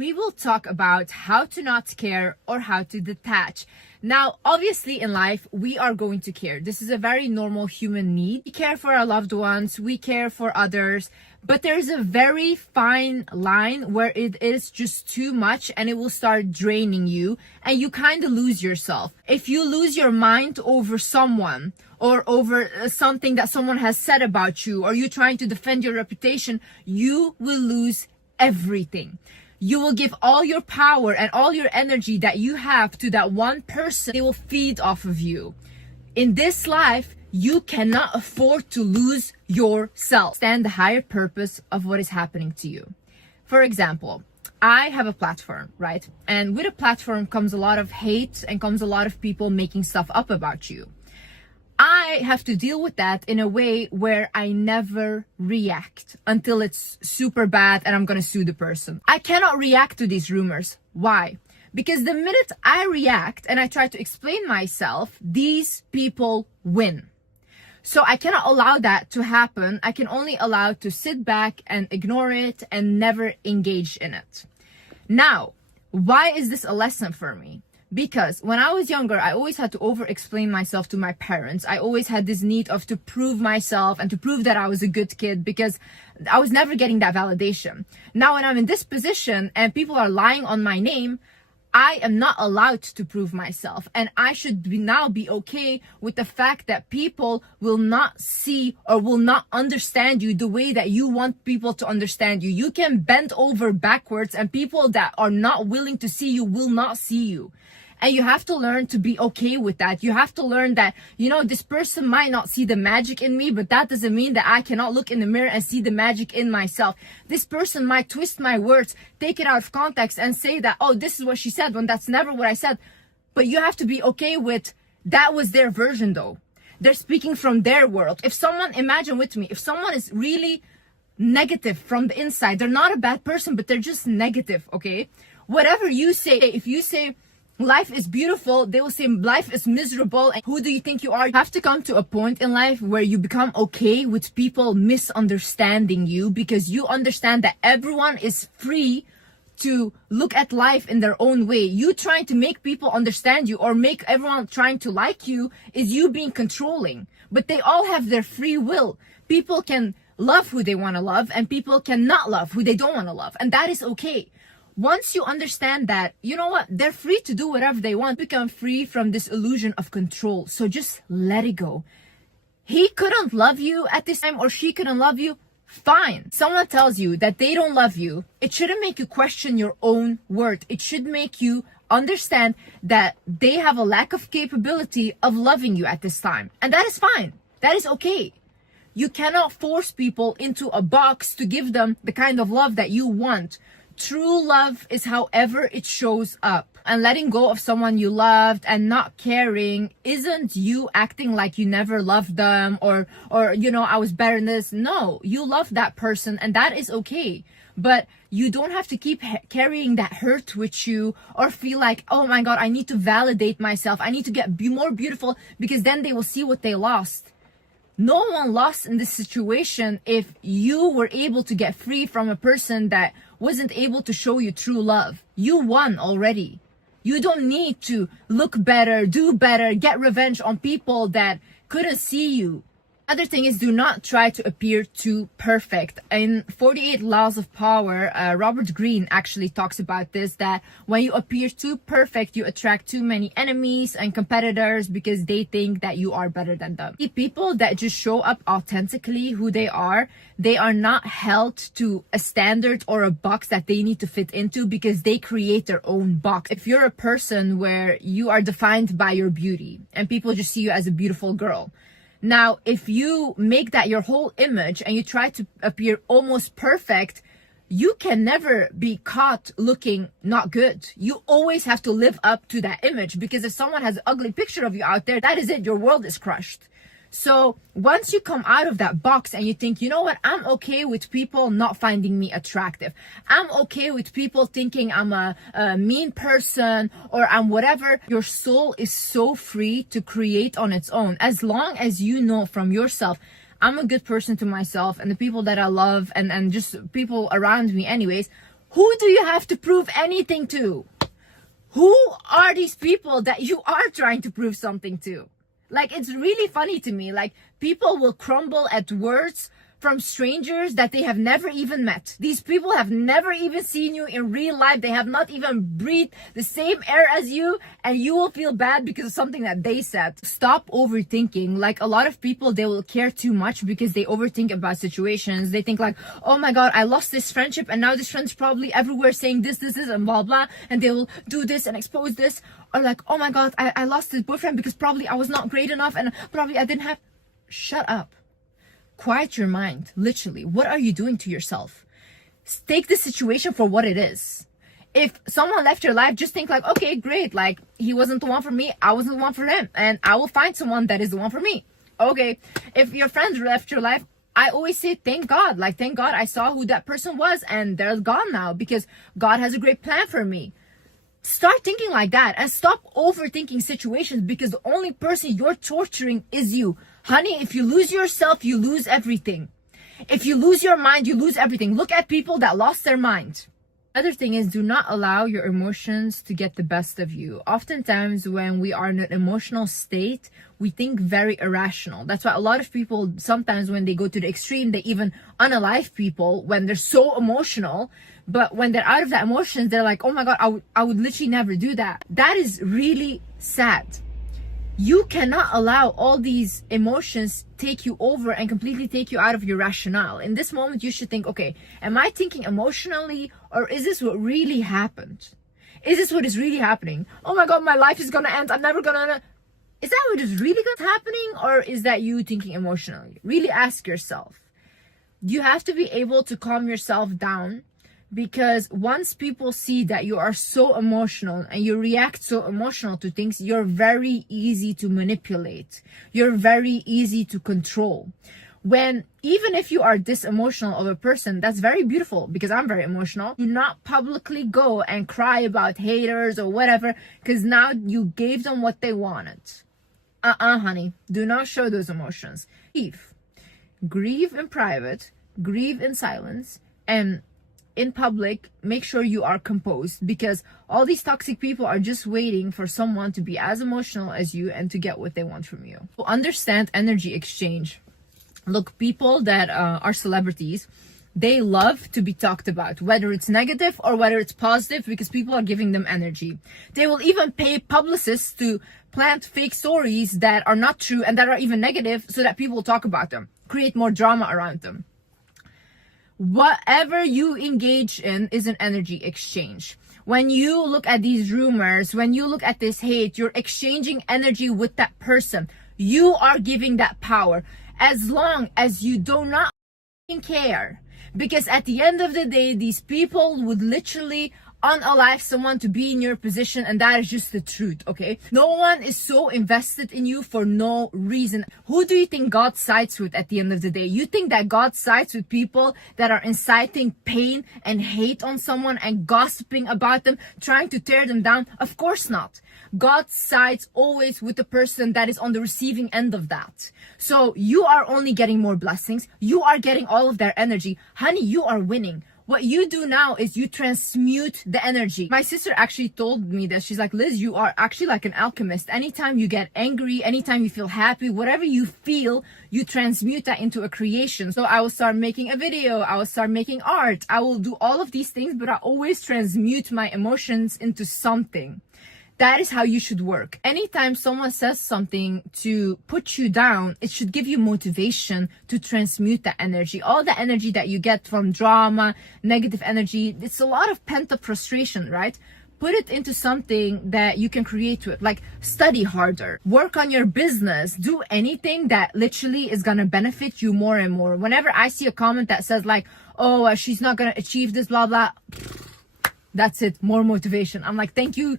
we will talk about how to not care or how to detach. Now, obviously in life, we are going to care. This is a very normal human need. We care for our loved ones, we care for others, but there's a very fine line where it is just too much and it will start draining you and you kind of lose yourself. If you lose your mind over someone or over something that someone has said about you, or you trying to defend your reputation, you will lose everything. You will give all your power and all your energy that you have to that one person. They will feed off of you. In this life, you cannot afford to lose yourself. Understand the higher purpose of what is happening to you. For example, I have a platform, right? And with a platform comes a lot of hate and comes a lot of people making stuff up about you. I have to deal with that in a way where I never react until it's super bad and I'm gonna sue the person. I cannot react to these rumors. Why? Because the minute I react and I try to explain myself, these people win. So I cannot allow that to happen. I can only allow to sit back and ignore it and never engage in it. Now, why is this a lesson for me? Because when I was younger, I always had to over-explain myself to my parents. I always had this need of to prove myself and to prove that I was a good kid because I was never getting that validation. Now, when I'm in this position and people are lying on my name, I am not allowed to prove myself. And I should now be okay with the fact that people will not see or will not understand you the way that you want people to understand you. You can bend over backwards and people that are not willing to see you will not see you. And you have to learn to be okay with that. You have to learn that, this person might not see the magic in me, but that doesn't mean that I cannot look in the mirror and see the magic in myself. This person might twist my words, take it out of context and say that, oh, this is what she said when that's never what I said. But you have to be okay with that was their version though. They're speaking from their world. Imagine with me, if someone is really negative from the inside, they're not a bad person, but they're just negative, okay? Whatever you say, if you say, life is beautiful, they will say life is miserable. And who do you think you are? You have to come to a point in life where you become okay with people misunderstanding you, because you understand that everyone is free to look at life in their own way. You trying to make people understand you or make everyone trying to like you is you being controlling. But they all have their free will. People can love who they want to love and people cannot love who they don't want to love. And that is okay. Once you understand that, you know what, they're free to do whatever they want, become free from this illusion of control. So just let it go. He couldn't love you at this time or she couldn't love you. Fine. Someone tells you that they don't love you. It shouldn't make you question your own worth. It should make you understand that they have a lack of capability of loving you at this time. And that is fine. That is okay. You cannot force people into a box to give them the kind of love that you want. True love is however it shows up. And letting go of someone you loved and not caring isn't you acting like you never loved them or I was better than this. No, you love that person and that is okay. But you don't have to keep carrying that hurt with you or feel like, oh my God, I need to validate myself. I need to be more beautiful because then they will see what they lost. No one lost in this situation if you were able to get free from a person that wasn't able to show you true love. You won already. You don't need to look better, do better, get revenge on people that couldn't see you. Other thing is, do not try to appear too perfect. In 48 Laws of Power, Robert Greene actually talks about this, that when you appear too perfect, you attract too many enemies and competitors because they think that you are better than them. The people that just show up authentically who they are not held to a standard or a box that they need to fit into because they create their own box. If you're a person where you are defined by your beauty and people just see you as a beautiful girl, now, if you make that your whole image and you try to appear almost perfect, you can never be caught looking not good. You always have to live up to that image, because if someone has an ugly picture of you out there, that is it. Your world is crushed. So once you come out of that box and you think, you know what, I'm okay with people not finding me attractive. I'm okay with people thinking I'm a mean person or I'm whatever. Your soul is so free to create on its own. As long as you know from yourself, I'm a good person to myself and the people that I love and just people around me anyways, Who do you have to prove anything to? Who are these people that you are trying to prove something to? Like, it's really funny to me. Like, people will crumble at words from strangers that they have never even met. These people have never even seen you in real life. They have not even breathed the same air as you, and you will feel bad because of something that they said. Stop overthinking. Like, a lot of people, they will care too much because they overthink about situations. They think like, oh my god, I lost this friendship, and now this friend's probably everywhere saying this, and blah blah, and they will do this and expose this. Or like, oh my god, I lost this boyfriend because probably I was not great enough, and probably I didn't have... Shut up. Quiet your mind. Literally, what are you doing to yourself? Take the situation for what it is. If someone left your life, just think like, okay, great, like, he wasn't the one for me, I wasn't the one for him, and I will find someone that is the one for me. Okay, if your friends left your life, I always say thank God. Like, thank God I saw who that person was, and they're gone now because God has a great plan for me. Start thinking like that and stop overthinking situations, because the only person you're torturing is you. Honey, if you lose yourself, you lose everything. If you lose your mind, you lose everything. Look at people that lost their mind. Other thing is, do not allow your emotions to get the best of you. Oftentimes when we are in an emotional state, we think very irrational. That's why a lot of people, sometimes when they go to the extreme, they even unalive people when they're so emotional. But when they're out of that emotions, they're like, oh my god, I would literally never do that. That is really sad. You cannot allow all these emotions take you over and completely take you out of your rationale. In this moment, you should think, okay, am I thinking emotionally, or is this what really happened? Is this what is really happening? Oh my god, my life is gonna end. I'm never gonna... Is that what is really happening, or is that you thinking emotionally? Really ask yourself. You have to be able to calm yourself down, because once people see that you are so emotional and you react so emotional to things, you're very easy to manipulate. You're very easy to control. When, even if you are this emotional of a person, that's very beautiful, because I'm very emotional. Do not publicly go and cry about haters or whatever, because now you gave them what they wanted. Honey, do not show those emotions. Grieve in private, grieve in silence, and in public, make sure you are composed, because all these toxic people are just waiting for someone to be as emotional as you and to get what they want from you. So understand energy exchange. Look, people that are celebrities, they love to be talked about, whether it's negative or whether it's positive, because people are giving them energy. They will even pay publicists to plant fake stories that are not true and that are even negative, so that people talk about them, create more drama around them. Whatever you engage in is an energy exchange. When you look at these rumors, when you look at this hate, you're exchanging energy with that person. You are giving that power, as long as you do not care. Because at the end of the day, these people would literally unalive someone to be in your position, and that is just the truth, okay? No one is so invested in you for no reason. Who do you think God sides with at the end of the day? You think that God sides with people that are inciting pain and hate on someone and gossiping about them, trying to tear them down? Of course not. God sides always with the person that is on the receiving end of that. So you are only getting more blessings. You are getting all of their energy. Honey, you are winning. What you do now is you transmute the energy. My sister actually told me that. She's like, Liz, you are actually like an alchemist. Anytime you get angry, anytime you feel happy, whatever you feel, you transmute that into a creation. So I will start making a video. I will start making art. I will do all of these things, but I always transmute my emotions into something. That is how you should work. Anytime someone says something to put you down, it should give you motivation to transmute that energy. All the energy that you get from drama, negative energy, it's a lot of pent-up frustration, right? Put it into something that you can create with, like study harder, work on your business, do anything that literally is gonna benefit you more and more. Whenever I see a comment that says like, oh, she's not gonna achieve this, blah, blah, that's it, more motivation. I'm like, thank you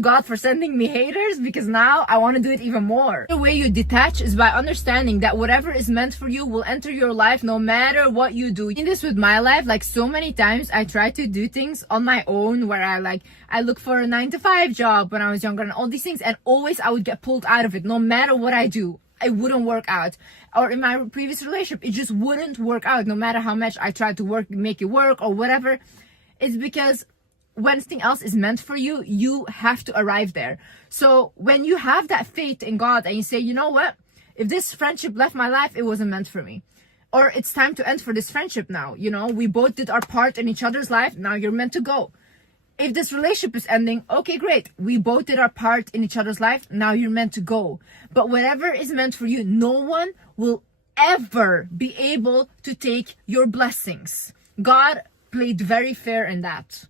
God for sending me haters, because now I want to do it even more. The way you detach is by understanding that whatever is meant for you will enter your life no matter what you do. In this with my life, like so many times I try to do things on my own, where I look for a 9-to-5 job when I was younger and all these things, and always I would get pulled out of it. No matter what I do, it wouldn't work out. Or in my previous relationship, it just wouldn't work out. No matter how much I tried to make it work or whatever, It's because when something else is meant for you, you have to arrive there. So when you have that faith in God and you say, you know what, if this friendship left my life, it wasn't meant for me. Or it's time to end for this friendship now. You know, we both did our part in each other's life. Now you're meant to go. If this relationship is ending, okay, great. We both did our part in each other's life. Now you're meant to go. But whatever is meant for you, no one will ever be able to take your blessings. God played very fair in that.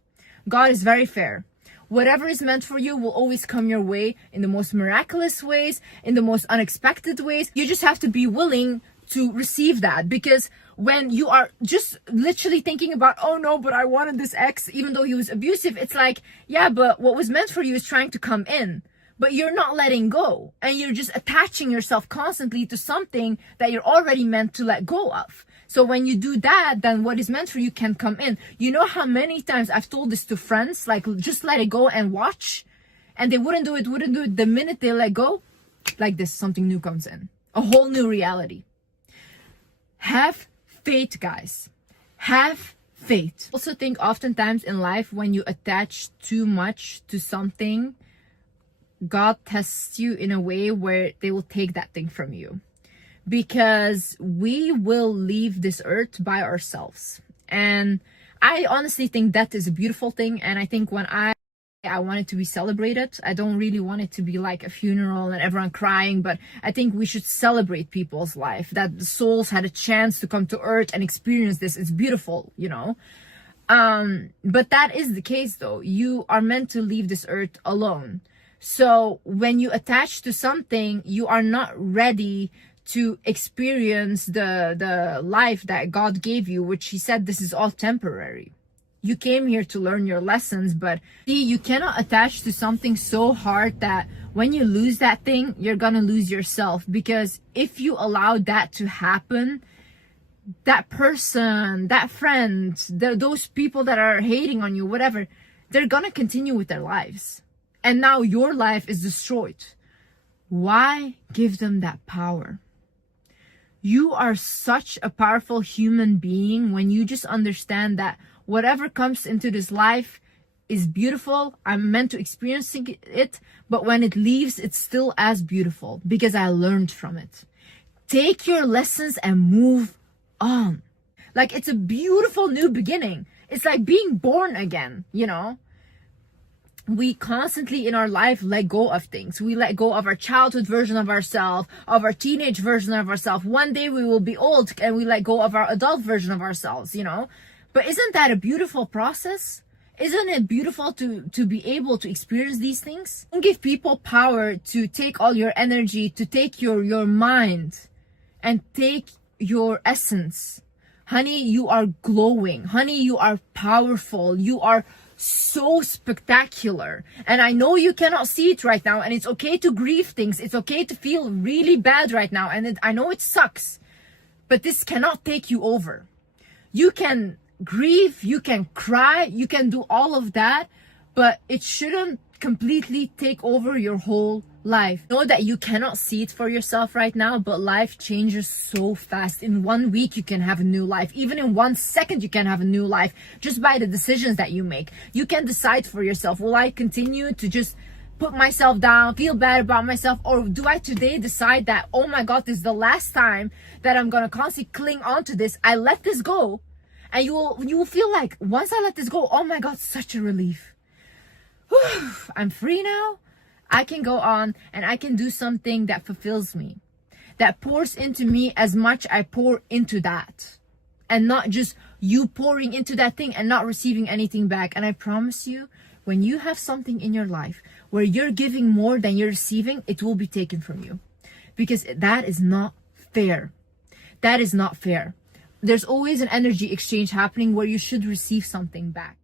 God is very fair. Whatever is meant for you will always come your way in the most miraculous ways, in the most unexpected ways. You just have to be willing to receive that, because when you are just literally thinking about, oh no, but I wanted this ex even though he was abusive, it's like, yeah, but what was meant for you is trying to come in, but you're not letting go, and you're just attaching yourself constantly to something that you're already meant to let go of. So when you do that, then what is meant for you can come in. You know how many times I've told this to friends, like, just let it go and watch, and they wouldn't do it. The minute they let go, like this, something new comes in, a whole new reality. Have faith, guys. Have faith. I also think oftentimes in life, when you attach too much to something, God tests you in a way where they will take that thing from you. Because we will leave this earth by ourselves. And I honestly think that is a beautiful thing. And I think when I want it to be celebrated. I don't really want it to be like a funeral and everyone crying, but I think we should celebrate people's life, that the souls had a chance to come to earth and experience this. It's beautiful, you know. But that is the case though. You are meant to leave this earth alone. So when you attach to something, you are not ready to experience the life that God gave you, which he said this is all temporary. You came here to learn your lessons, but see, you cannot attach to something so hard that when you lose that thing, you're gonna lose yourself. Because if you allow that to happen, that person, that friend, those people that are hating on you, whatever, they're gonna continue with their lives. And now your life is destroyed. Why give them that power? You are such a powerful human being when you just understand that whatever comes into this life is beautiful. I'm meant to experience it, but when it leaves, it's still as beautiful because I learned from it. Take your lessons and move on. Like, it's a beautiful new beginning. It's like being born again, you know? We constantly in our life let go of things. We let go of our childhood version of ourselves, of our teenage version of ourselves. One day we will be old and we let go of our adult version of ourselves, you know? But isn't that a beautiful process? Isn't it beautiful to be able to experience these things? Don't give people power to take all your energy, to take your mind and take your essence. Honey, you are glowing. Honey, you are powerful. You are so spectacular. And I know you cannot see it right now, and it's okay to grieve things. It's okay to feel really bad right now. And I know it sucks, but this cannot take you over. You can grieve, you can cry, you can do all of that, but it shouldn't completely take over your whole life. Know that you cannot see it for yourself right now, but life changes so fast. In 1 week, you can have a new life. Even in 1 second, you can have a new life just by the decisions that you make. You can decide for yourself, will I continue to just put myself down, feel bad about myself, or do I today decide that, oh my God, this is the last time that I'm gonna constantly cling on to this. I let this go. And you will feel like, once I let this go, oh my God, such a relief. Whew, I'm free now. I can go on and I can do something that fulfills me, that pours into me as much I pour into that, and not just you pouring into that thing and not receiving anything back. And I promise you, when you have something in your life where you're giving more than you're receiving, it will be taken from you, because that is not fair. That is not fair. There's always an energy exchange happening where you should receive something back.